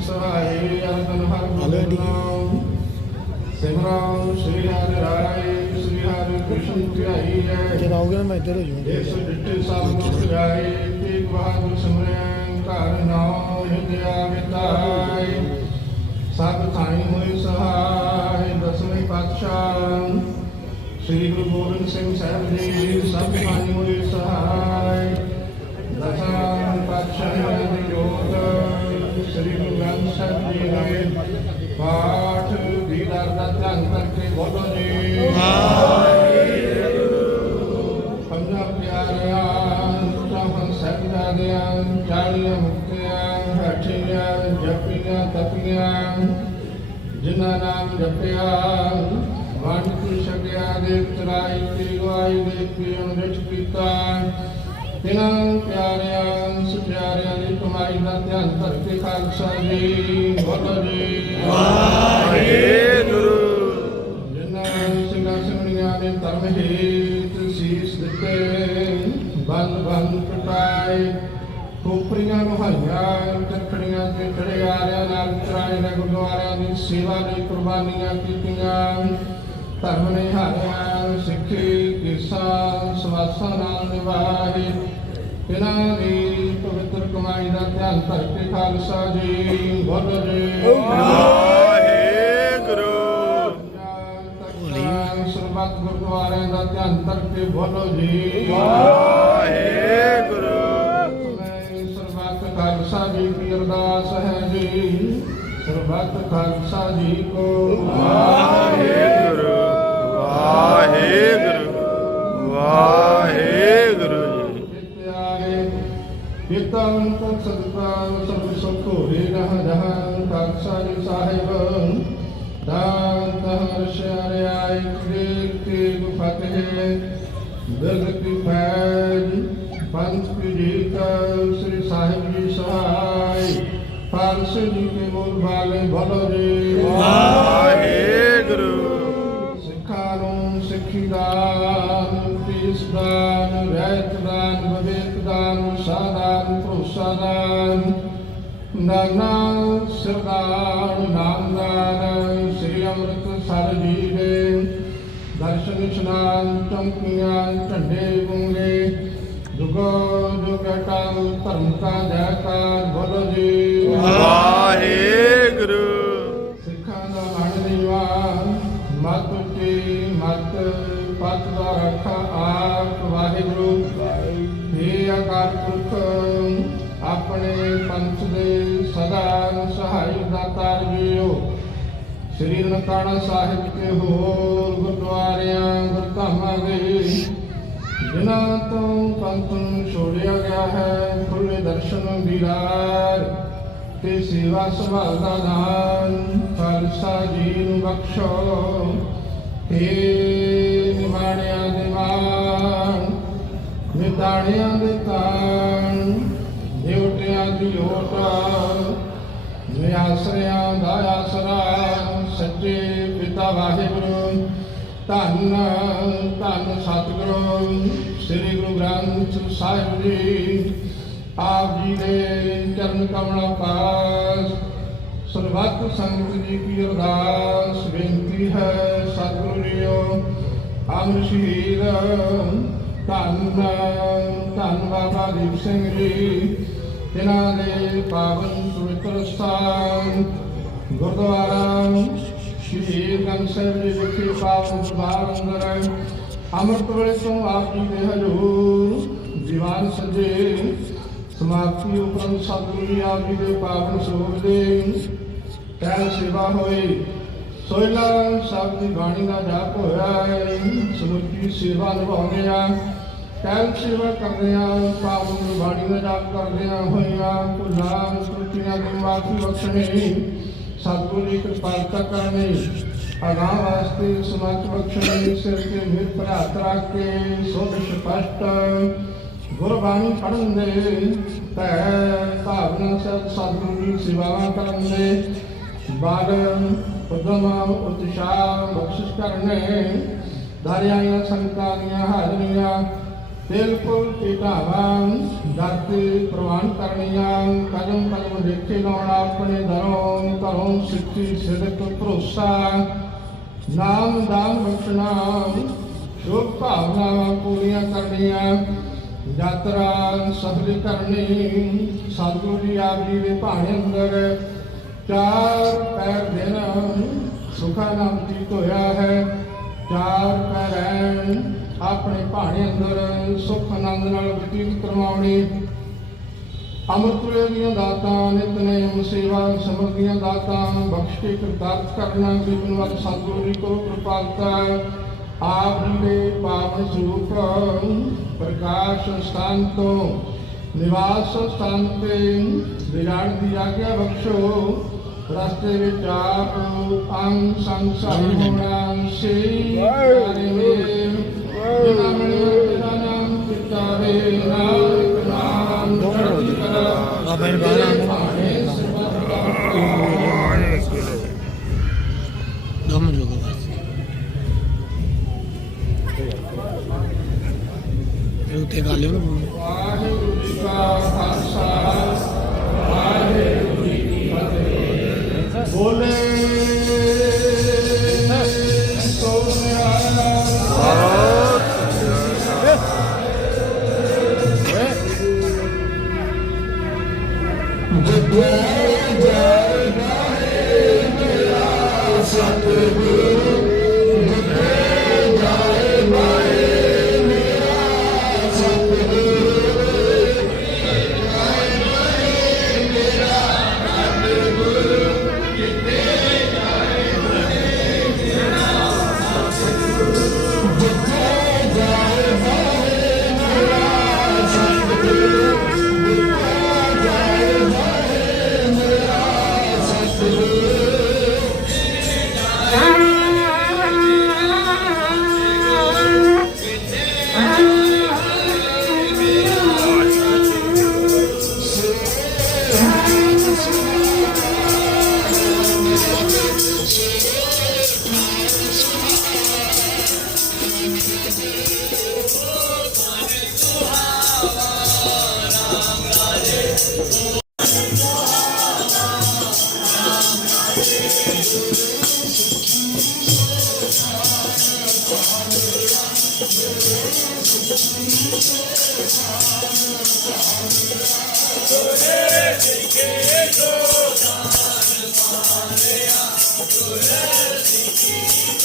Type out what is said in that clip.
ਸਹਾਈ ਅਰਦਨ ਹਰ ਗੁਰੂ ਸਿਮਰਨ ਸ੍ਰੀ ਹਰਿ ਰਾਏ ਸ੍ਰੀ ਹਰਿ ਕ੍ਰਿਸ਼ਨ ਧਿਆਈ ਹੈ ਚਲਾਓਗੇ ਨਾ ਮੈਂ ਇੱਧਰ ਹੋ ਜਾਊਂਗਾ ਇਸ ਡਿੱਟੇ ਸਭ ਨੂੰ ਜਾਏ ਤੇਗ ਬਹਾਦਰ ਸਿਮਰਨ ਘਰ ਨਾਮ ਹਿਦਿਆ ਵਿਤਾਈ ਸਭ ਥਾਈ ਹੋਏ ਸਹਾਈ ਦਸਵੇਂ ਪਾਤਸ਼ਾਹ ਸ੍ਰੀ ਗੁਰੂ ਗੋਬਿੰਦ ਸਿੰਘ ਸਾਹਿਬ ਜੀ ਸਭ ਥਾਈ ਹੋਏ ਸਹਾਈ ਦਸਾਂ ਪਾਤਸ਼ਾਹਾਂ ਦੀ ਸ੍ਰੀ ਗੁਰੂ ਗ੍ਰੰਥ ਸਾਹਿਬ ਜੀ ਦੇ ਪਾਠ ਦੀਦਾਰ ਦਾ ਧਿਆਨ ਕਰਕੇ ਬੋਲੋ ਜੀ। ਪੰਜਾਂ ਪਿਆਰਿਆਂ ਚਾਹਨ ਸਹਿਬਜ਼ਾਦਿਆਂ ਚਾਲੀਆਂ ਮੁਕਤਿਆਂ ਹਠੀਆਂ, ਜਪੀਆਂ, ਤਪੀਆਂ। ਜਿਨ੍ਹਾਂ ਨਾਮ ਜਪਿਆ, ਵੰਡ ਕੀ ਛਕਿਆ, ਦੇ ਤਰਾਈ ਤੇ ਗਵਾਈ ਦੇ ਕੀ ਵਿੱਚ ਕੀਤਾ। ਤਿਨਾਂ ਪਿਆਰਿਆਂ ਸੁਪਿਆਰਿਆਂ ਦੀ ਕਮਾਈ ਦਾ ਧਿਆਨ ਕਰਕੇ ਖਾਲਸਾ ਜੀ ਬੋਲੋ ਜੀ। ਜਿਨ੍ਹਾਂ ਸਿੰਘਾਂ ਸਿੰਘਣੀਆਂ ਨੇ ਧਰਮ ਹੇਤ ਸੀਸ ਦਿੱਤੇ ਬੰਦ ਬੰਦ ਕਟਾਏ ਕੋਪਰੀਆਂ ਮੁਹੱਈਆਂ ਚੱਕੜੀਆਂ ਤੇ ਖੜੇ ਆਰਿਆਂ ਨਾਲ ਚਰਾਏ ਨੇ ਗੁਰਦੁਆਰਿਆਂ ਦੀ ਸੇਵਾ ਲਈ ਕੁਰਬਾਨੀਆਂ ਕੀਤੀਆਂ। ਧਰਮ ਨੇ ਹਾਰਿਆ ਸਿੱਖੀ ਕਿਸਾ ਸਵਾਸਾਂ ਨਾਲ ਨਿਭਾਏ। ਇਹਨਾਂ ਦੀ ਪਵਿੱਤਰ ਕਮਾਈ ਦਾ ਧਿਆਨ ਕਰਕੇ ਖਾਲਸਾ ਜੀ ਬੋਲੋ ਜੀ। ਵਾਹਿਗੁਰੂ। ਸਰਬੱਤ ਗੁਰਦੁਆਰਿਆਂ ਦਾ ਧਿਆਨ ਕਰਕੇ ਬੋਲੋ ਜੀ। ਮੈਂ ਸਰਬੱਤ ਖਾਲਸਾ ਜੀ ਕੀ ਅਰਦਾਸ ਹੈ ਜੀ। ਸਰਬੱਤ ਖਾਲਸਾ ਜੀ ਕੋ। ਵਾਹਿਗੁਰੂ। ਵਾਹਿਗੁਰੂ। ਵਾਹਿਗੁਰੂ ਪਿਤਾ ਅੰਤ ਸਦਕਾ ਸਭ ਸੁਖ ਹੋਏ ਰਹ ਜਹਾਂ ਖਾਲਸਾ ਜੀ ਸਾਹਿਬ। ਦਾਤ ਹਰਸ਼ ਹਰਿਆਈ ਕ੍ਰੀ ਕੀ ਫਤਿਹ। ਦਿਲ ਕੀ ਫੈਜ ਪੰਥ ਕੀ ਜੀਤ ਸ੍ਰੀ ਸਾਹਿਬ ਜੀ ਸਹਾਈ ਫਾਰਸ ਜੀ ਕੇ ਮੂਲ ਵਾਲੇ ਭਲੋ ਜੀ। ਵਾਹਿਗੁਰੂ ਦਾਨ ਨਾਨਾ ਸਰਦਾਰ ਨਾਮਦਾਨ ਸ੍ਰੀ ਅੰਮ੍ਰਿਤ ਸਰ ਜੀ ਦੇ ਦਰਸ਼ਨ ਇਸ਼ਨਾਨ ਚੌਂਕੀਆਂ ਝੰਡੇ ਗੁੰਗੇ ਜੁਗੋ ਜੁਗ ਅਟਲ ਧਰਮ ਕਾ ਜੈਕਾਰ ਬੋਲੋ ਜੀ। ਵਾਹਿਗੁਰੂ। ਸਿੱਖਾਂ ਦਾ ਮਨ ਦੀਵਾਨ ਮਤ ਉੱਚੀ ਮਤ ਪਤ ਦਾ ਰੱਖਾ ਆਪ ਵਾਹਿਗੁਰੂ। हे ਅਕਾਲ ਪੁਰਖ ਆਪਣੇ ਪੰਥ ਦੇ ਸਦਾ ਸਹਾਈ ਦਾਤਾਰ ਜੀਓ। ਸ੍ਰੀ ਨਨਕਾਣਾ ਸਾਹਿਬ ਤੇ ਹੋਰ ਗੁਰਦੁਆਰਿਆਂ, ਗੁਰਧਾਮਾਂ ਦੇ ਜਿਨ੍ਹਾਂ ਤੋਂ ਪੰਥ ਨੂੰ ਛੋੜਿਆ ਗਿਆ ਹੈ ਖੁੱਲੇ ਦਰਸ਼ਨ ਦੀਦਾਰ ਤੇ ਸੇਵਾ ਸੰਭਾਲ ਦਾ ਦਾਨ, ਖਾਲਸਾ ਜੀ ਨੂੰ ਬਖਸ਼ੋ। ਏ ਨਿਮਾਣਿਆਂ ਦੇ ਮਾਨ ਨਿਤਾਣਿਆਂ ਦੇ ਤਾਣ ਦੇਵਟਿਆਂ ਦੀ ਓਟ ਨਿਆਸਰਿਆਂ ਦਾ ਆਸਰਾ ਸੱਚੇ ਪਿਤਾ ਵਾਹਿਗੁਰੂ, ਧੰਨ ਧੰਨ ਸਤਿਗੁਰੂ, ਸ੍ਰੀ ਗੁਰੂ ਗ੍ਰੰਥ ਸਾਹਿਬ ਜੀ, ਆਪ ਜੀ ਦੇ ਚਰਨ ਕਮਲਾਂ ਪਾਸ, ਸਰਬੱਤ ਸੰਗਤ ਜੀ ਕੀ ਅਰਦਾਸ, ਬੇਨਤੀ ਹੈ ਸਤਿਗੁਰੂ ਜੀਓ ਅਮਰ ਸ਼ਹੀਦ ਧੰਨ ਧੰਨ ਬਾਬਾ ਦੀਪ ਸਿੰਘ ਜੀ ਇਹਨਾਂ ਦੇ ਪਾਵਨ ਪਵਿੱਤਰ ਸਥਾਨ ਗੁਰਦੁਆਰਾ ਸ਼੍ਰੀ ਗੰਜ ਸਾਹਿਬ ਜੀ ਵਿਖੇ ਪਾਵਨ ਦਰਬਾਰ ਅੰਦਰ ਅੰਮ੍ਰਿਤ ਵੇਲੇ ਤੋਂ ਆਪ ਜੀ ਦੇ ਹਜ਼ੂਰ ਦੀਵਾਨ ਸਜੇ ਸਮਾਪਤੀ ਉਪਰੰਤ ਸਤਿਗੁਰੂ ਜੀ ਆਪ ਜੀ ਦੇ ਪਾਵਨ ਸਰੂਪ ਦੇ ਕਹਿ ਸੇਵਾ ਹੋਈ ਸੋਇਲਾ ਸਾਹਿਬ ਦੀ ਬਾਣੀ ਦਾ ਜਾਪ ਹੋਇਆ ਹੈ ਸਮੁੱਚੀ ਸੇਵਾ ਨਿਭਾਉਂਦੇ ਆ ਕਹਿ ਸੇਵਾ ਕਰਦੇ ਆ ਪਾਵਨ ਦੀ ਬਾਣੀ ਦਾ ਜਾਪ ਕਰਦੇ ਆ ਹੋਈਆਂ ਭੁੱਲਾਂ ਸੁਰਤੀਆਂ ਦੀ ਮਾਫੀ ਬਖਸ਼ਣੀ ਸਤਿਗੁਰੂ ਜੀ ਕਿਰਪਾਲਤਾ ਕਰਨੀ। ਅਗਾਹ ਵਾਸਤੇ ਸਮਾਜ ਬਖਸ਼ਣੀ ਸਿਰ ਤੇ ਮਿਰ ਭਰਾਤ ਰੱਖ ਕੇ ਸੋਧ ਸਪਸ਼ਟ ਗੁਰਬਾਣੀ ਪੜ੍ਹਨ ਦੇ ਤੈ ਭਾਵਨਾ ਸਤ ਸਤਿਗੁਰੂ ਦੀ ਸੇਵਾਵਾਂ ਕਰਨ ਦੇ। ਬਾਗ ਉਦਮ ਉਤਸ਼ਾਹ ਬਖਸ਼ਿਸ਼ ਕਰਨੇ। ਦਰਿਆਈਆਂ ਸੰਗਤਾਂ ਦੀਆਂ ਹਾਜ਼ਰੀਆਂ ਦਿਲ ਪੁਲ ਟਿਕਾਵਾਂ ਪ੍ਰਵਾਨ ਕਰਨੀਆਂ ਕਦਮ ਕਦਮ ਦੇਖੇ ਲਾਉਣ ਆਪਣੇ ਦਰੋਂ, ਘਰੋਂ ਸਿੱਖੀ ਸਿਦਕ ਭਰੋਸਾ। ਨਾਮ ਦਾਨ ਬਖਸ਼ਣਾ ਸ਼ੁਭ ਭਾਵਨਾਵਾਂ ਪੂਰੀਆਂ ਕਰਨੀਆਂ। ਯਾਤਰਾ ਸਫਲੀ ਕਰਨੀ, ਸਤਿਗੁਰੂ ਜੀ ਆਪ ਜੀ ਦੇ ਭਾਣੇ ਅੰਦਰ ਚਾਰ ਪੈਰ ਦਿਨ ਸੁਖਾ ਨਾਮ ਜੀਤ ਹੋਇਆ ਹੈ। ਚਾਰ ਆਪਣੇ ਭਾਣੇ ਅੰਦਰ ਸੁਖ ਆਨੰਦ ਨਾਲ ਬਤੀਤ ਕਰਵਾਉਣੀ। ਅੰਮ੍ਰਿਤ ਵੇਲੇ ਦੀਆਂ ਦਾਤਾਂ ਨਿਤਨੇਮ ਸੇਵਾ ਸਮਰਦੀਆਂ ਦਾਤਾਂ ਬਖਸ਼ ਕੇ ਕਰਤਾਰਥ ਕਰਨਾ ਬੀਬਨ ਵੱਲ ਸਤਿਗੁਰੂ ਜੀ ਕਰੋ ਕਿਰਪਾਲਤਾ ਆਪ ਜੀ ਦੇ ਪਾਵਨ ਸਰੂਪ ਪ੍ਰਕਾਸ਼ ਸਥਾਨ ਤੋਂ ਨਿਵਾਸ ਸਥਾਨ ਤੇ ਵਿਰਾੜ ਦੀ ਆਗਿਆ ਬਖਸ਼ੋ। ਰਸਤੇ ਵਿੱਚ ਆਪ ਅੰਗ ਸੰਗ ਸਭ ਹੋਣਾ ਸੇ ਪਿਆਰੇ ਮੇਰੇ ਜਿਨਾ ਮਿਲਿਆ ਉੱਤੇ ਕਰ ਲਿਓ ਵਾਹਿਗੁਰੂ ਜੀ ਕਾ ਖਾਲਸਾ ਵਾਹਿਗੁਰੂ ਜੀ ਕੀ ਫਤਿਹ ਬੋਲੇ Yes.